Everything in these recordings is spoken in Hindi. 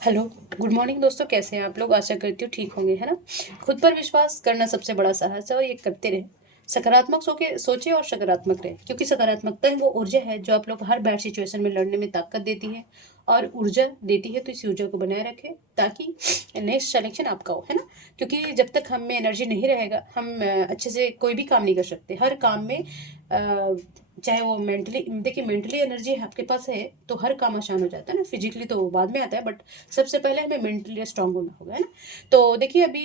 हेलो, गुड मॉर्निंग दोस्तों। कैसे हैं आप लोग? आशा करती हूँ ठीक होंगे, है ना। खुद पर विश्वास करना सबसे बड़ा साहस है और ये करते रहे। सकारात्मक सोचे और सकारात्मक रहे, क्योंकि सकारात्मकता ही वो ऊर्जा है जो आप लोग को हर बैड सिचुएशन में लड़ने में ताकत देती है और ऊर्जा देती है। तो इस ऊर्जा को बनाए रखें ताकि नेक्स्ट सिलेक्शन आपका हो, है ना। क्योंकि जब तक हम में एनर्जी नहीं रहेगा हम अच्छे से कोई भी काम नहीं कर सकते। हर काम में चाहे वो मेंटली, देखिए मेंटली एनर्जी आपके पास है तो हर काम आसान हो जाता है ना। फिजिकली तो बाद में आता है, बट सबसे पहले हमें मेंटली स्ट्रांग होना होगा, है ना। तो देखिए अभी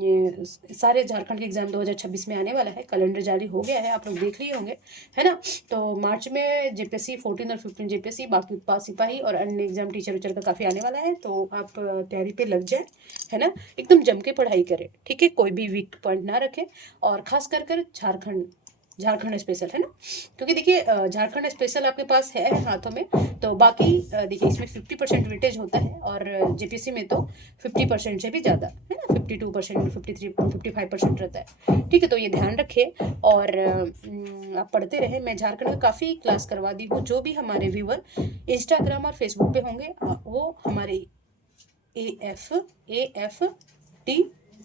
ये सारे झारखंड के एग्जाम 2026 में आने वाला है। कैलेंडर जारी हो गया है, आप लोग देख लिए होंगे, है ना। तो मार्च में जेपीएससी 14 और 15 जेपीएससी, बाकी उत्पाद सिपाही और अन्य एग्जाम टीचर उचर का काफ़ी आने वाला है। तो आप तैयारी पे लग जाए, है ना। एकदम जम के पढ़ाई करें, ठीक है। कोई भी वीक पॉइंट ना रखें, और खास कर झारखंड झारखंड स्पेशल, है ना। क्योंकि देखिए झारखंड स्पेशल आपके पास है हाथों में। तो बाकी देखिए इसमें 50% वेटेज होता है, और जेपीएससी में तो 50% से भी ज़्यादा, है ना। 52%, 53, 55% रहता है, ठीक है। तो ये ध्यान रखिए और आप पढ़ते रहे। मैं झारखंड का काफ़ी क्लास करवा दी हूँ। जो भी हमारे व्यूवर इंस्टाग्राम और फेसबुक पे होंगे वो हमारे A F T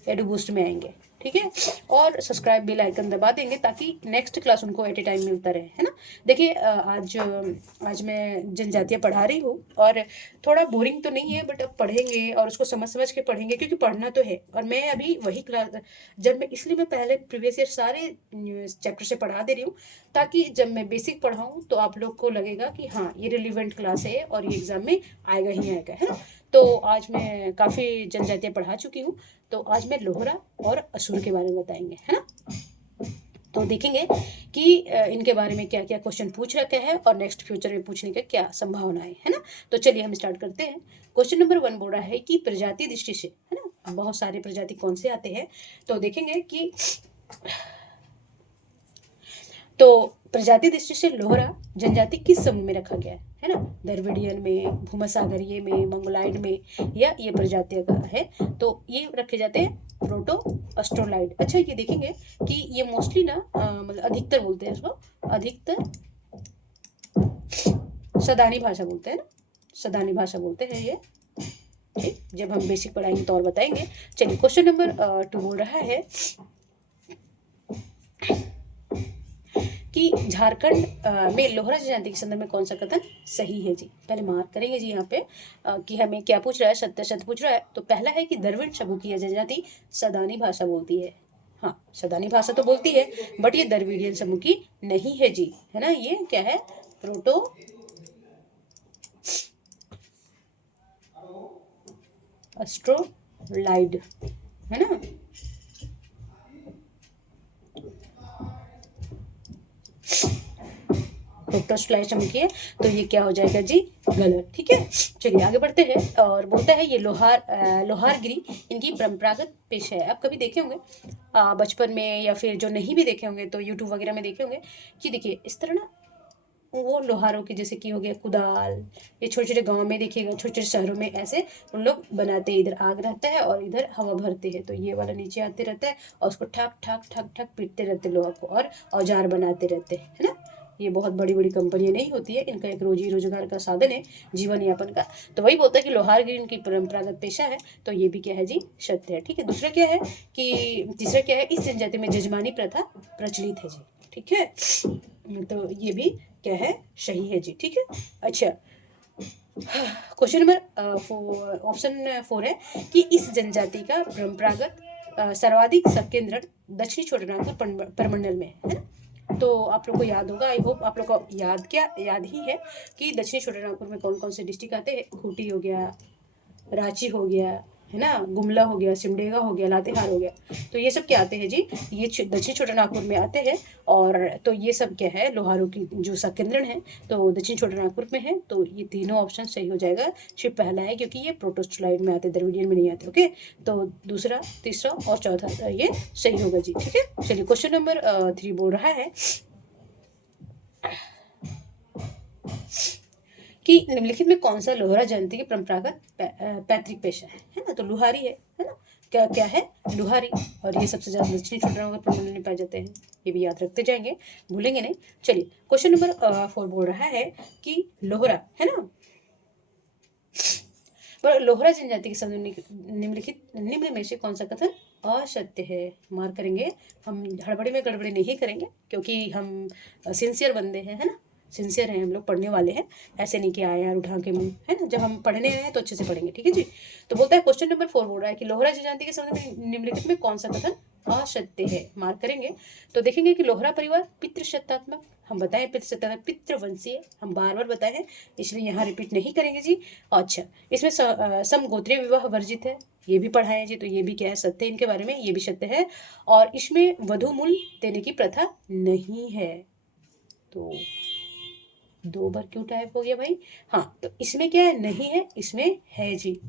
edu boost में आएंगे, ठीक है। और सब्सक्राइब बेल आइकन दबा देंगे ताकि नेक्स्ट क्लास उनको एट ए टाइम मिलता रहे, है ना। देखिए आज मैं जनजातीय पढ़ा रही हूँ, और थोड़ा बोरिंग तो नहीं है, बट अब पढ़ेंगे और उसको समझ समझ के पढ़ेंगे, क्योंकि पढ़ना तो है। और मैं अभी वही क्लास, जब मैं इसलिए मैं पहले प्रीवियस ईयर सारे चैप्टर से पढ़ा दे रही हूँ, ताकि जब मैं बेसिक पढ़ाऊँ तो आप लोग को लगेगा कि हाँ ये रिलीवेंट क्लास है और ये एग्जाम में आएगा ही आएगा, है ना। तो आज मैं काफ़ी जनजातियाँ पढ़ा चुकी हूँ। तो आज मैं लोहरा और असुर के बारे में बताएंगे, है ना। तो देखेंगे कि इनके बारे में क्या क्या क्वेश्चन पूछ रखे हैं और नेक्स्ट फ्यूचर में पूछने का क्या संभावना है ना। तो चलिए हम स्टार्ट करते हैं। क्वेश्चन नंबर 1 बोल रहा है कि प्रजाति दृष्टि से, है ना, बहुत सारे प्रजाति कौन से आते हैं। तो देखेंगे कि तो प्रजाति दृष्टि से लोहरा जनजाति किस समूह में रखा गया है ना। द्रविडियन में, भूमसागरीय में, मंगोलाइड में, या ये प्रजातियों का है। तो ये रखे जाते हैं प्रोटो अस्ट्रोलाइड। अच्छा ये देखेंगे कि ये मोस्टली ना मतलब अधिकतर बोलते हैं इसको, अधिकतर सदानी भाषा बोलते हैं ना, सदानी भाषा बोलते हैं ये, ठीक। जब हम बेसिक पढ़ाएंगे तो और बताएंगे। चलिए क्वेश्चन नंबर 2 बोल रहा है कि झारखंड में लोहरा जनजाति के संदर्भ में कौन सा कथन सही है जी। पहले मार्क करेंगे जी यहाँ पे कि हमें क्या पूछ रहा है, सत्य सत्य पूछ रहा है। तो पहला है कि द्रविड़ समूह की यह जनजाति सदानी भाषा बोलती है। हाँ सदानी भाषा तो बोलती है, बट ये द्रविडियन समूह की नहीं है जी, है ना। ये क्या है, प्रोटो अस्ट्रोलाइड, है ना। प्रोटोस्लाइड चमकी है, तो ये क्या हो जाएगा जी, गलत, ठीक है। चलिए आगे बढ़ते हैं। और बोलता है ये लोहारगिरी इनकी परंपरागत पेशा है। आप कभी देखे होंगे बचपन में, या फिर जो नहीं भी देखे होंगे तो यूट्यूब वगैरह में देखे होंगे कि देखिए इस तरह ना वो लोहारों के, जैसे कि हो गया कुदाल, ये छोटे छोटे गांव में देखिएगा, छोटे छोटे शहरों में ऐसे उन लोग बनाते हैं। इधर आग रहता है और इधर हवा भरते हैं, तो ये वाला नीचे आते रहता है और उसको ठक ठक ठक ठक पीटते रहते लोहा को, और औजार बनाते रहते हैं, है ना। ये बहुत बड़ी बड़ी कंपनियां नहीं होती है, इनका एक रोजी रोजगार का साधन है, जीवन यापन का। तो वही बोलता है कि लोहारगिरी इनकी परंपरागत पेशा है। तो ये भी क्या है जी, सत्य है, ठीक है। दूसरा क्या है कि तीसरा क्या है, इस जनजाति में जजमानी प्रथा प्रचलित है जी, ठीक है। तो ये भी क्या है, सही है जी, ठीक है। अच्छा क्वेश्चन नंबर ऑप्शन 4 है कि इस जनजाति का परंपरागत सर्वाधिक संकेंद्रण दक्षिणी छोटानागपुर परमंडल में है ना। तो आप लोग को याद होगा, आई होप आप लोग को याद ही है कि दक्षिणी छोटानागपुर में कौन कौन से डिस्ट्रिक्ट आते हैं। खूंटी हो गया, रांची हो गया, है ना, गुमला हो गया, सिमडेगा हो गया, लातेहार हो गया। तो ये सब क्या आते हैं जी, ये दक्षिण छोटानागपुर में आते हैं। और तो ये सब क्या है, लोहारों की जो संकेंद्रण है तो दक्षिण छोटानागपुर में है। तो ये तीनों ऑप्शन सही हो जाएगा। सिर्फ पहला है क्योंकि ये प्रोटोस्लाइड में आते, द्रविडियन में नहीं आते, ओके। तो दूसरा, तीसरा और चौथा ये सही होगा जी, ठीक है। चलिए क्वेश्चन नंबर 3 बोल रहा है कि निम्नलिखित में कौन सा लोहरा जयंती की परंपरागत पैतृक पेशा है ना। तो लुहारी है ना। क्या क्या है, लुहारी। और ये सबसे ज्यादा दक्षिणी छोटानागपुर प्रमंडल में पाए जाते हैं। ये भी याद रखते जाएंगे, भूलेंगे नहीं। चलिए क्वेश्चन नंबर 4 बोल रहा है कि लोहरा, है ना, पर लोहरा जनजाति के शब्द निम्न में से कौन सा कथन असत्य है? मार्क करेंगे। हम हड़बड़ी में गड़बड़ी नहीं करेंगे क्योंकि हम सिंसियर बंदे हैं, है ना, सिंसियर हैं हम लोग, पढ़ने वाले हैं, ऐसे नहीं कि आए यार उठा के मुंह, है ना, जब हम पढ़ने आए हैं तो अच्छे से पढ़ेंगे, ठीक है जी। तो बोलता है क्वेश्चन नंबर 4 बोल रहा है कि लोहरा जनजाति के शब्द में निम्नलिखित में कौन सा कथन असत्य है? मार्क करेंगे। तो देखेंगे कि लोहरा परिवार पितृसत्तात्मक, हम बताएं पितृसत्तात्मक, पितृवंशीय, हम बार बार बताए हैं इसलिए यहाँ रिपीट नहीं करेंगे जी। अच्छा, इसमें समगोत्रीय विवाह वर्जित है, ये भी पढ़ा है जी, तो ये भी क्या है, सत्य इनके बारे में, ये भी सत्य है। और इसमें वधु मूल्य देने की प्रथा नहीं है। तो 2 बार क्यों टाइप हो गया भाई? हाँ, तो इसमें क्या है, नहीं है, इसमें है जी,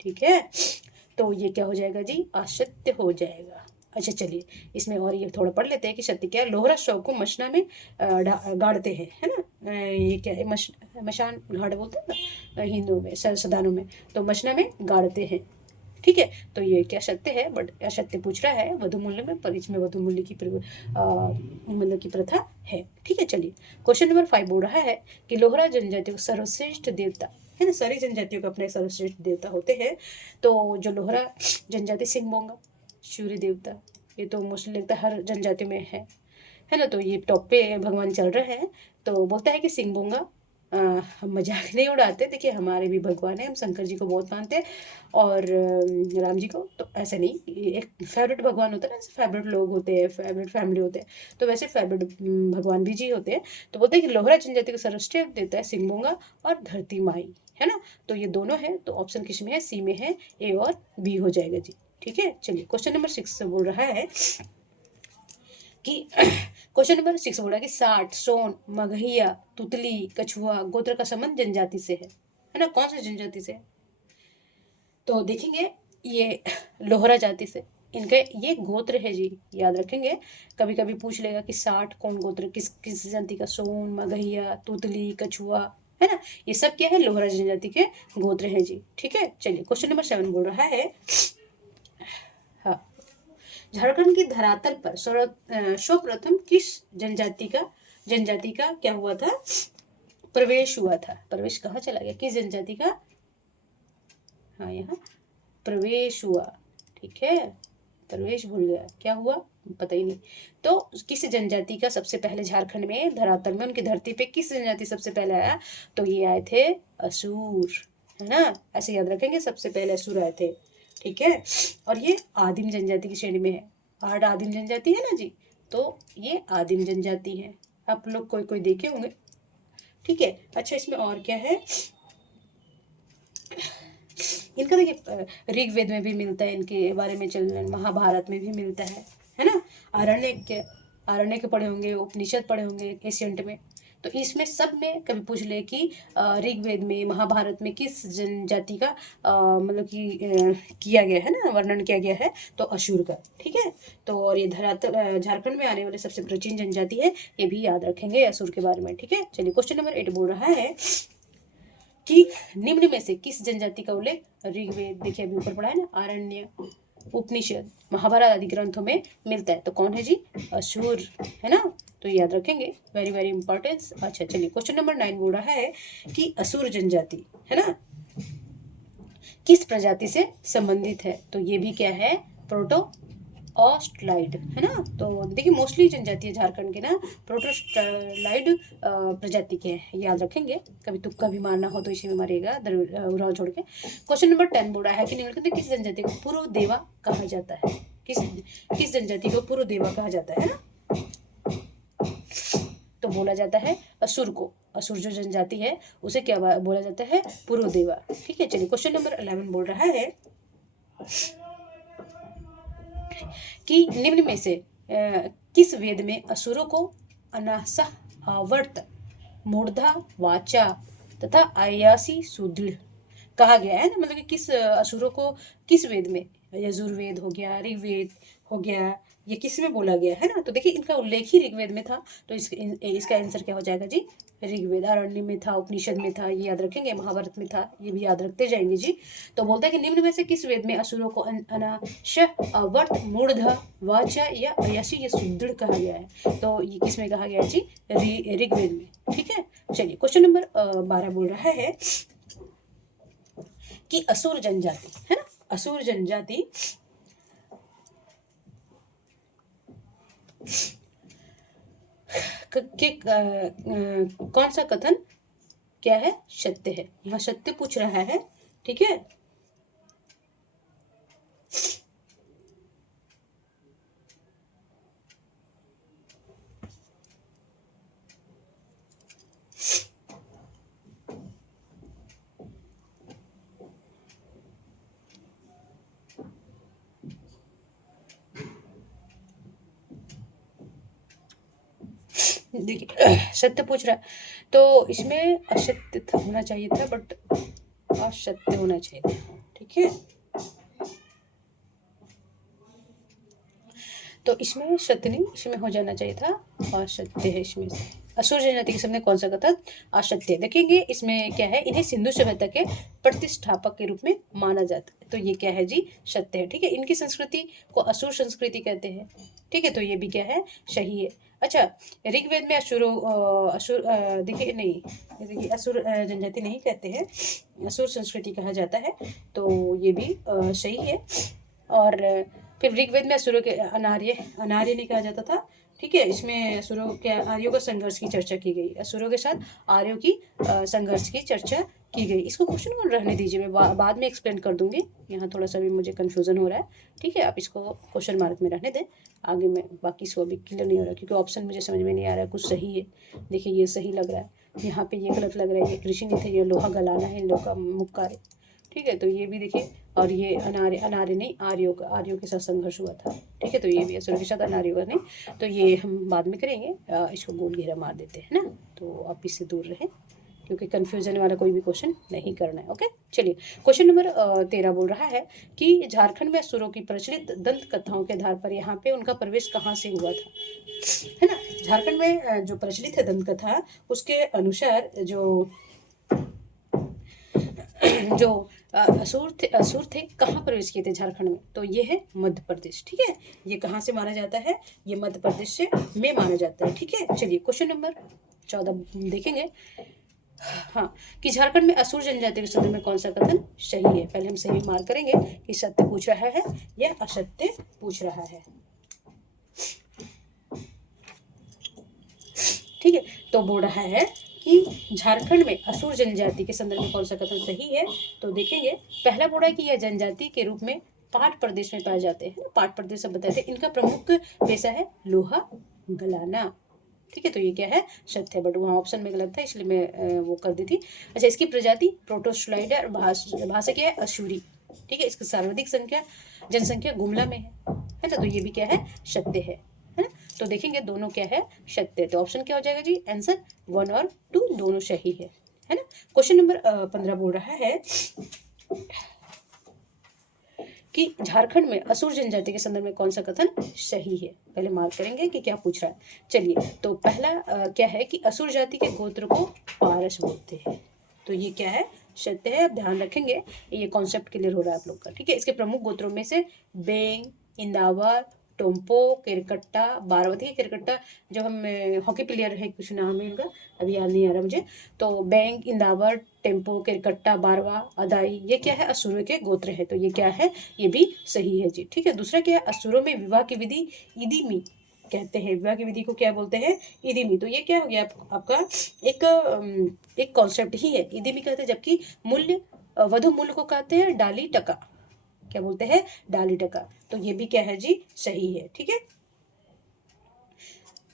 ठीक है। तो ये क्या हो जाएगा जी, असत्य हो जाएगा। अच्छा चलिए, इसमें और ये थोड़ा पढ़ लेते हैं कि सत्य क्या है। लोहरा शव को मशना में गाड़ते हैं, है ना, ये क्या है, मशान घाट बोलते हैं ना हिंदुओं में, सदानों में, तो मशना में गाड़ते हैं, ठीक है। तो ये क्या सत्य है, बट असत्य पूछ रहा है वधु मूल्य में, पर इसमें वधु मूल्य की मतलब की प्रथा है, ठीक है। चलिए क्वेश्चन नंबर 5 बोल रहा है कि लोहरा जनजाति को सर्वश्रेष्ठ देवता, है ना, सारी जनजातियों के अपने सर्वश्रेष्ठ देवता होते हैं। तो जो लोहरा जनजाति सिंहबोंगा सूर्य देवता, ये तो मोस्टली लगता है हर जनजाति में है ना, तो ये टॉप पे भगवान चल रहे हैं। तो बोलता है कि सिंहबोंगा, हम मजाक नहीं उड़ाते, देखिए हमारे भी भगवान है, हम शंकर जी को बहुत मानते हैं और राम जी को, तो ऐसा नहीं, एक फेवरेट भगवान होता है ना, फेवरेट लोग होते हैं, फेवरेट फैमिली होते हैं, तो वैसे फेवरेट भगवान भी जी होते हैं। तो बोलते हैं कि लोहरा जनजाति को सर्वश्रेष्ठ देता है सिंहबोंगा और धरती माई, है ना, तो ये दोनों है, तो ऑप्शन किस में है, सी में है, ए और बी हो जाएगा जी, ठीक है। चलिए क्वेश्चन नंबर 6 बोल रहा है कि क्वेश्चन नंबर 6 बोला कि साठ, सोन, मगहिया, तुतली, कछुआ गोत्र का संबंध जनजाति से है ना, कौन सी जनजाति से? तो देखेंगे ये लोहरा जाति से, इनके ये गोत्र है जी, याद रखेंगे। कभी कभी पूछ लेगा कि साठ कौन गोत्र, किस जनजाति का, सोन, मगहिया, तुतली, कछुआ, है ना, ये सब क्या है, लोहरा जनजाति के गोत्र है जी, ठीक है। चलिए क्वेश्चन नंबर 7 बोल रहा है, हाँ, झारखंड की धरातल पर सर्वप्रथम किस जनजाति का क्या हुआ था, प्रवेश हुआ था? प्रवेश कहाँ चला गया, किस जनजाति का, हाँ यहाँ प्रवेश हुआ, ठीक है, प्रवेश भूल गया, क्या हुआ पता ही नहीं। तो किस जनजाति का सबसे पहले झारखंड में धरातल में, उनकी धरती पे किस जनजाति सबसे पहले आया? तो ये आए थे असुर, है ना, ऐसे याद रखेंगे, सबसे पहले असुर आए थे, ठीक है। और ये आदिम जनजाति की श्रेणी में है, 8 आदिम जनजाति है ना जी, तो ये आदिम जनजाति है, आप लोग कोई देखे होंगे, ठीक है। अच्छा इसमें और क्या है, इनका देखिए ऋग्वेद में भी मिलता है, इनके बारे में महाभारत में भी मिलता है ना, आरण्य के पढ़े होंगे, उपनिषद पढ़े होंगे एशियंट में, तो इसमें सब में कभी पूछ ले कि ऋग्वेद में, महाभारत में किस जनजाति का मतलब कि किया गया है ना, वर्णन किया गया है, तो असुर का, ठीक है। तो और ये धरातल झारखंड में आने वाले सबसे प्राचीन जनजाति है, ये भी याद रखेंगे असुर के बारे में, ठीक है। चलिए क्वेश्चन नंबर 8 बोल रहा है कि निम्न में से किस जनजाति का उल्लेख ऋग्वेद, देखिए अभी ऊपर पढ़ा है ना, आरण्य, उपनिषद, महाभारत आदि ग्रंथों में मिलता है, तो कौन है जी, असुर, है ना, तो याद रखेंगे, वेरी वेरी इंपॉर्टेंट। अच्छा चलिए क्वेश्चन नंबर 9 बोल रहा है कि असुर जनजाति, है ना, किस प्रजाति से संबंधित है? तो ये भी क्या है, प्रोटो ऑस्ट्रलाइड, है ना, तो देखिए मोस्टली जनजाति है झारखंड के ना प्रोटोस्टलाइड प्रजाति के हैं, याद रखेंगे, कभी तुक्का भी मारना हो तो इसी में मारिएगा उड़ाव छोड़ के। क्वेश्चन नंबर 10 बोल रहा है कि निम्नलिखित में किस जनजाति को पूर्व देवा कहा जाता है? किस जनजाति को पूर्व देवा कहा जाता है ना, तो बोला जाता है असुर को, असुर जो जनजाति है उसे क्या बोला जाता है, पूर्व देवा, ठीक है। चलिए क्वेश्चन नंबर 11 बोल रहा है कि निम्न में से किस वेद में असुरों को अनासह, आवर्त, मूर्धा, वाचा तथा आयासी सुदृढ़ कहा गया है ना, मतलब कि किस असुरों को किस वेद में, यजुर्वेद हो गया, ऋग्वेद हो गया, ये किस में बोला गया है ना, तो देखिए इनका उल्लेख ही ऋग्वेद में था, तो इसका आंसर क्या हो जाएगा जी, ऋग्वेद, आरण्य में था, उपनिषद में था, ये याद रखेंगे, महाभारत में था, ये भी याद रखते जाएंगे जी। तो बोलता है कि निम्न में से किस वेद में असुरों को अनाश, अवर्त, मूढ़, वाचा या अयसी या सुदृढ़ कहा गया है? तो ये किस में कहा गया जी, ऋग्वेद में, ठीक है। चलिए क्वेश्चन नंबर 12 बोल रहा है कि असुर जनजाति है ना, असुर जनजाति कौन सा कथन क्या है, सत्य है। यहाँ सत्य पूछ रहा है, ठीक है। देखिए सत्य पूछ रहा है, तो इसमें असत्य होना चाहिए था, बट असत्य होना चाहिए था, ठीक है। तो इसमें सत्य नहीं, इसमें हो जाना चाहिए था असत्य है। इसमें से असुर जनजाति के सामने कौन सा कथन असत्य। देखेंगे इसमें क्या है, इन्हें सिंधु सभ्यता के प्रतिष्ठापक के रूप में माना जाता है, तो ये क्या है जी, सत्य है, ठीक है। इनकी संस्कृति को असुर संस्कृति कहते हैं, ठीक है, तो ये भी क्या है, सही है। अच्छा, ऋग्वेद में असुर देखिए नहीं, देखिए असुर जनजाति नहीं कहते हैं, असुर संस्कृति कहा जाता है, तो ये भी सही है। और फिर ऋग्वेद में असुरों के अनार्य अनार्य नहीं कहा जाता था, ठीक है। इसमें असुरों के आर्यों का संघर्ष की चर्चा की गई, असुरों के साथ आर्यों की संघर्ष की चर्चा की गई। इसको क्वेश्चन को रहने दीजिए, मैं बाद में एक्सप्लेन कर दूंगी, यहाँ थोड़ा सा भी मुझे कंफ्यूजन हो रहा है, ठीक है। आप इसको क्वेश्चन मार्क में रहने दें, आगे में बाकी इसको अभी क्लियर नहीं हो रहा, क्योंकि ऑप्शन मुझे समझ में नहीं आ रहा है। कुछ सही है, देखिए ये सही लग रहा है, यहाँ पे ये गलत लग रहा है, ये कृषि नहीं थे, ये लोहा गलाना है, लोहा मुख कार्य, ठीक है। तो ये भी देखिए, और ये अनार्य नहीं, आर्यों के साथ संघर्ष हुआ था, ठीक है। तो ये भी असुरों के साथ अनार्यों का नहीं, तो ये हम बाद में करेंगे। इसको गोल घेरा मार देते हैं ना, तो आप इससे दूर रहें, क्योंकि कंफ्यूजन वाला कोई भी क्वेश्चन नहीं करना है। ओके, चलिए क्वेश्चन नंबर 13 बोल रहा है कि झारखंड में असुरों की प्रचलित दंत कथाओं के आधार पर यहाँ पे उनका प्रवेश कहाँ से हुआ था, है ना। झारखंड में जो प्रचलित है दंत कथा, उसके अनुसार जो असुर थे कहाँ प्रवेश किए थे झारखंड में, तो ये है मध्य प्रदेश, ठीक है। ये कहाँ से माना जाता है, ये मध्य प्रदेश से में माना जाता है, ठीक है। चलिए क्वेश्चन नंबर 14 देखेंगे, हाँ, कि झारखंड में असुर जनजाति के संदर्भ में कौन सा कथन सही है। पहले हम सही मार्क करेंगे कि सत्य पूछ रहा है या असत्य पूछ रहा है, ठीक है। तो बोल रहा है कि झारखंड में असुर जनजाति के संदर्भ में कौन सा कथन सही है, तो देखेंगे पहला बोल रहा है कि यह जनजाति के रूप में पाट प्रदेश में पाए जाते हैं। पाट प्रदेश सब बताए थे, इनका प्रमुख पेशा है लोहा गलाना, ठीक है। तो ये क्या है, सत्य है, बट वहाँ ऑप्शन में गलत था, इसलिए मैं वो कर दी थी। अच्छा, इसकी प्रजाति प्रोटोस्लाइड है, भाषा क्या है, अशूरी, ठीक है। इसकी सर्वाधिक जनसंख्या गुमला में है ना, तो ये भी क्या है, सत्य है ना। तो देखेंगे दोनों क्या है, सत्य, तो ऑप्शन क्या हो जाएगा जी, आंसर 1 और 2 दोनों सही है ना। क्वेश्चन नंबर 15 बोल रहा है कि झारखंड में असुर जनजाति के संदर्भ में कौन सा कथन सही है। पहले मार्क करेंगे कि क्या पूछ रहा है। चलिए, तो पहला क्या है कि असुर जाति के गोत्र को पारस बोलते हैं, तो ये क्या है, सत्य है। आप ध्यान रखेंगे, ये कॉन्सेप्ट क्लियर हो रहा है आप लोग का, ठीक है। इसके प्रमुख गोत्रों में से बेंग, इंदावर, टोम्पो, केरकट्टा, बारावती। केरकट्टा जो हम हॉकी प्लेयर है, कुछ नाम है उनका, अभी याद नहीं आ रहा मुझे। तो बेंग, इंदावर, टेम्पो, केरकट्टा, बारवा, अदाई, ये क्या है, असुरों के गोत्र है, तो ये क्या है, ये भी सही है जी, ठीक है। दूसरा क्या है, असुरों में विवाह की विधि इदिमी कहते हैं, विवाह की विधि को क्या बोलते हैं, इदिमी। तो ये क्या हो गया आपका एक कॉन्सेप्ट ही है, इदिमी कहते हैं, जबकि मूल्य वधु मूल्य को कहते हैं डाली टका, क्या बोलते हैं, डाली टका, तो ये भी क्या है जी, सही है, ठीक है।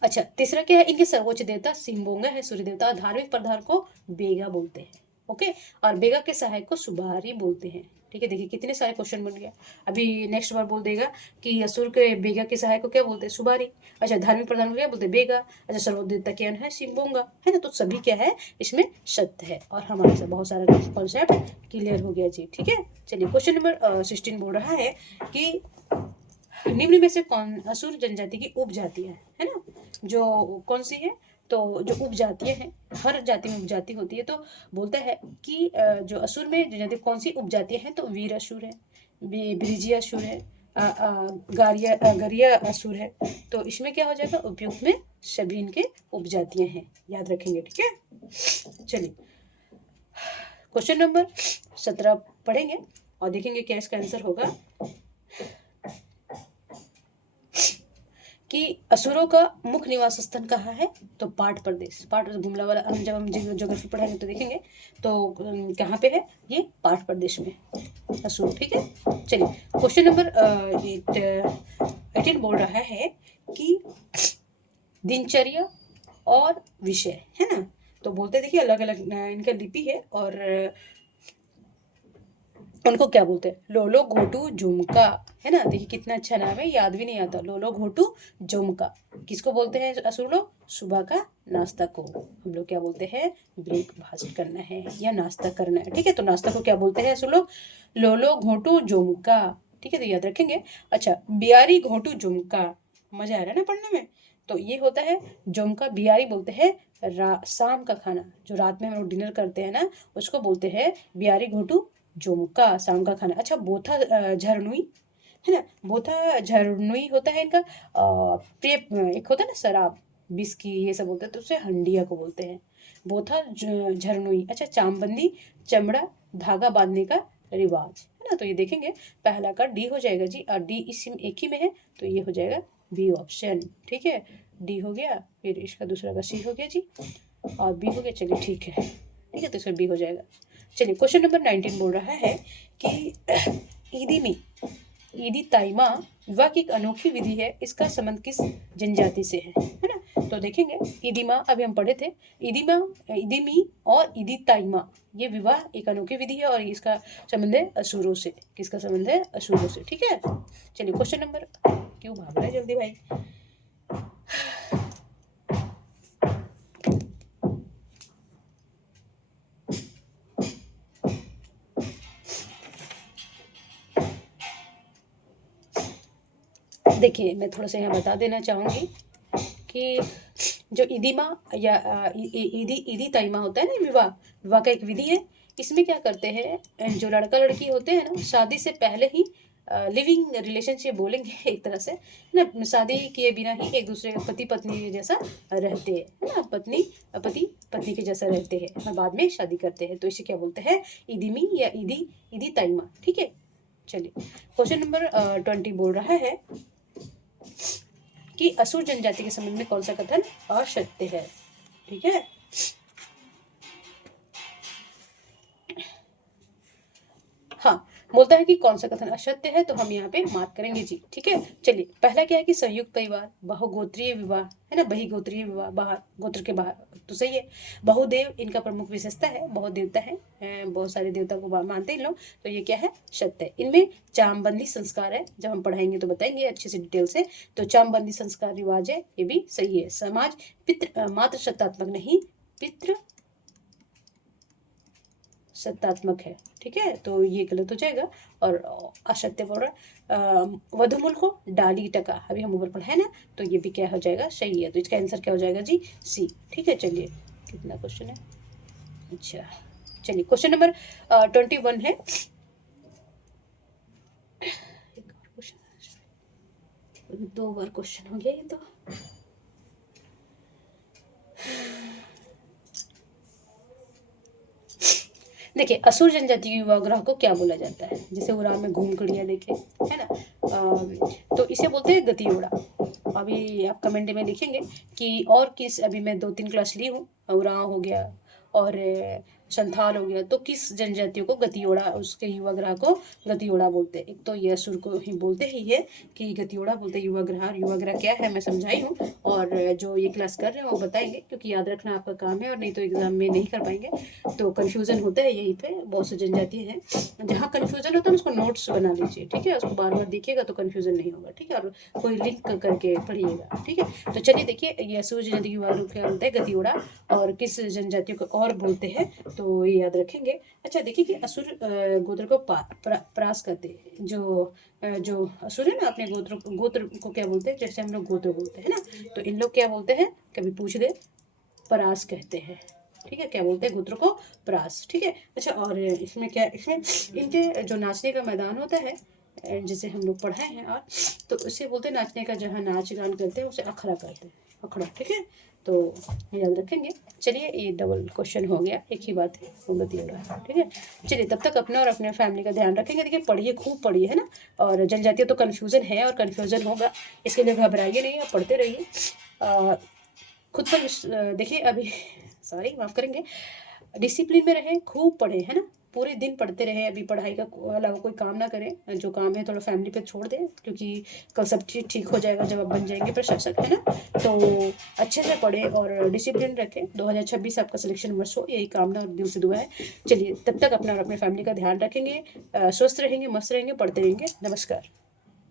अच्छा, तीसरा क्या है, इनके सर्वोच्च देवता सिंबोंगा है, सूर्य देवता। धार्मिक प्रधान को बेगा बोलते हैं, ओके, और बेगा के सहायक को सुबारी बोलते हैं, ठीक है। देखिए कितने सारे क्वेश्चन बन गया। अभी नेक्स्ट बार बोल देगा कि असुर के बेगा के सहायक को क्या बोलते हैं, सुबारी। अच्छा, धार्मिक प्रधान को क्या बोलते हैं, बेगा। अच्छा, सर्वोच्च देवता क्या है, सिंबोंगा, है ना। तो सभी क्या है, इसमें सत्य है, और हमारे से बहुत सारा कॉन्सेप्ट क्लियर हो गया जी, ठीक है। चलिए क्वेश्चन नंबर 16 बोल रहा है कि निम्न में से कौन असुर जनजाति की उपजातियां है ना, जो कौन सी है, तो जो उपजातियां हैं, हर जाति में उपजाति होती है, तो बोलता है कि जो असुर में जनजाति कौन सी उपजातियां हैं, तो वीर असुर है, ब्रिजिया असुर है, गरिया असुर है। तो इसमें क्या हो जाएगा, उपयुक्त में सभी इनके उपजातियां हैं, याद रखेंगे, ठीक है। चलिए क्वेश्चन नंबर 17 पढ़ेंगे और देखेंगे क्या इसका आंसर होगा कि असुरों का मुख्य निवास स्थान कहाँ है, तो पाट प्रदेश। पाट गुमला वाला हम जब हम ज्योग्राफी पढ़ाएंगे तो देखेंगे, तो कहाँ पे है ये, पाट प्रदेश में असुर। ठीक है, चलिए क्वेश्चन नंबर 18 बोल रहा है कि दिनचर्या और विषय है ना, तो बोलते देखिए अलग अलग इनका लिपि है और उनको क्या बोलते हैं, लोलो घोटू झुमका है ना। देखिए कितना अच्छा नाम है, याद भी नहीं आता, लोलो घोटू झुमका। किसको बोलते हैं असुर लोग, सुबह का नाश्ता को हम लोग क्या बोलते हैं, ब्रेकफास्ट करना है या नाश्ता करना है। ठीक है, तो नाश्ता को क्या बोलते हैं असुर लोग, लोलो घोटू झुमका। ठीक है, तो याद रखेंगे। अच्छा, बिहारी घोटू झुमका, मजा आ रहा है ना पढ़ने में। तो ये होता है झुमका, बिहारी बोलते हैं शाम का खाना, जो रात में हम लोग डिनर करते हैं ना, उसको बोलते हैं बिहारी घोटू झुमका, शाम का खाना। अच्छा, बोथा झरनुई है ना, बोथा झरनुई होता है इनका प्रिय, एक होता है ना शराब, बिस्की ये सब बोलते हैं, तो उसे हंडिया को बोलते हैं, बोथा झरनुई। अच्छा, चामबंदी, चमड़ा धागा बांधने का रिवाज है ना, तो ये देखेंगे पहला का डी हो जाएगा जी, और डी इसी में एक ही में है, तो ये हो जाएगा बी ऑप्शन। ठीक है, डी हो गया, फिर इसका दूसरा का सी हो गया जी, और बी हो गया। चलिए ठीक है, ठीक है, तो इसमें बी हो जाएगा। चलिए क्वेश्चन नंबर 19 बोल रहा है कि ईदी ताइमा विवाह की एक अनोखी विधि है, इसका संबंध किस जनजाति से है ना। तो देखेंगे ईदीमा, अभी हम पढ़े थे, ईदीमा, ईदीमी और ईदी ताइमा, ये विवाह एक अनोखी विधि है और इसका संबंध है असुरों से। किसका संबंध है, असुरों से। ठीक है, चलिए क्वेश्चन नंबर, क्यों भाग रहा है जल्दी भाई। देखिए मैं थोड़ा सा यहाँ बता देना चाहूँगी कि जो ईदीमा या ईदी ताइमा होता है ना, विवाह का एक विधि है। इसमें क्या करते हैं, जो लड़का लड़की होते हैं ना, शादी से पहले ही लिविंग रिलेशनशिप बोलेंगे एक तरह से ना, शादी किए बिना ही एक दूसरे पति पत्नी जैसा रहते हैं है ना, पति पत्नी के जैसा रहते हैं और बाद में शादी करते हैं, तो इसे क्या बोलते हैं, ईदीमी या ईदी ताइमा। ठीक है, चलिए क्वेश्चन नंबर 20 बोल रहा है कि असुर जनजाति के संबंध में कौन सा कथन असत्य है। ठीक है, हाँ बोलता है कि कौन सा कथन असत्य है, तो हम यहाँ पे मार्क करेंगे जी। ठीक है, चलिए पहला क्या है कि संयुक्त परिवार, बहुगोत्रीय विवाह है ना, बहिगोत्रीय विवाह, बाहर गोत्र के बाहर, तो सही है। बहुदेव इनका प्रमुख विशेषता है, बहुत देवता है, बहुत सारे देवता को मानते हैं इन लोग, तो ये क्या है, सत्य है। इनमें चामबंदी संस्कार है, जब हम पढ़ाएंगे तो बताएंगे अच्छे से डिटेल से, तो चामबंदी संस्कार रिवाज है, ये भी सही है। समाज पितृ मात्र सत्तात्मक नहीं, पितृ सत्तात्मक है। ठीक है, तो ये गलत हो जाएगा और असत्य बोल रहा। वधुमूल को डाली टका, अभी हम ऊपर पढ़ा है ना, तो ये भी क्या हो जाएगा, सही है, तो इसका आंसर क्या हो जाएगा जी, सी। ठीक है, चलिए कितना क्वेश्चन है, अच्छा चलिए क्वेश्चन नंबर 21 है, दो बार क्वेश्चन हो गया ये तो। देखिए असुर जनजाति के युवा ग्रह को क्या बोला जाता है, जैसे उड़ान में घूम कड़िया देखे है ना, तो इसे बोलते हैं गतियोड़ा। अभी आप कमेंट में लिखेंगे कि और किस, अभी मैं 2-3 क्लास ली हूँ, उड़ान हो गया और संथाल हो गया, तो किस जनजातियों को गतियोड़ा, उसके युवा ग्रह को गतियोड़ा बोलते हैं। एक तो ये असुर को ही बोलते ही है कि गतियोड़ा बोलते हैं युवा ग्रह, और युवा ग्रह क्या है मैं समझाई हूँ, और जो ये क्लास कर रहे हैं वो बताएंगे, क्योंकि याद रखना आपका काम है, और नहीं तो एग्जाम में नहीं कर पाएंगे, तो कन्फ्यूजन होता है यहीं पे, बहुत सी जनजाति है जहाँ कन्फ्यूजन होता है उसको नोट्स बना लीजिए। ठीक है, उसको बार बार देखिएगा तो कन्फ्यूजन नहीं होगा। ठीक है, और कोई लिंक करके पढ़िएगा। ठीक है, तो चलिए देखिए ये असुर जनजाति युवा ग्रह क्या बोलते हैं, गतियोड़ा, और किस जनजातियों को और बोलते हैं, तो ये याद रखेंगे। अच्छा देखिए कि असुर गोत्र को परास करते हैं, जो असुर है ना, अपने गोत्र को क्या बोलते हैं, जैसे हम लोग गोत्र बोलते हैं ना, तो इन लोग क्या बोलते हैं, कभी पूछ दे, परास कहते हैं। ठीक है, क्या बोलते हैं, गोत्र को परास। ठीक है, अच्छा और इसमें क्या, इसमें इनके जो नाचने का मैदान होता है, जैसे हम लोग पढ़ाए हैं, और तो उसे बोलते हैं नाचने का, जहाँ नाच गान करते हैं उसे अखड़ा कहते हैं, अखड़ा। ठीक है, तो याद रखेंगे। चलिए, ये डबल क्वेश्चन हो गया, एक ही बात है, गलती हो रहा है, ठीक है। चलिए, तब तक अपना और अपने फैमिली का ध्यान रखेंगे। देखिए, पढ़िए, खूब पढ़िए, है ना। और जनजातीय तो कन्फ्यूज़न है और कन्फ्यूज़न होगा, इसके लिए घबराइए नहीं, आप पढ़ते रहिए। खुद पर देखिए अभी सॉरी, माफ़ करेंगे, डिसिप्लिन में रहें, खूब पढ़ें, है ना। पूरे दिन पढ़ते रहें, अभी पढ़ाई का अलावा कोई काम ना करें, जो काम है थोड़ा फैमिली पे छोड़ दें, क्योंकि कल सब चीज़ ठीक हो जाएगा जब आप बन जाएंगे प्रशासक, है ना। तो अच्छे से पढ़ें और डिसिप्लिन रखें। 2026 आपका सिलेक्शन वर्ष हो, यही कामना और दिल से दुआ है। चलिए, तब तक अपना और अपने फैमिली का ध्यान रखेंगे, स्वस्थ रहेंगे, मस्त रहेंगे, पढ़ते रहेंगे। नमस्कार।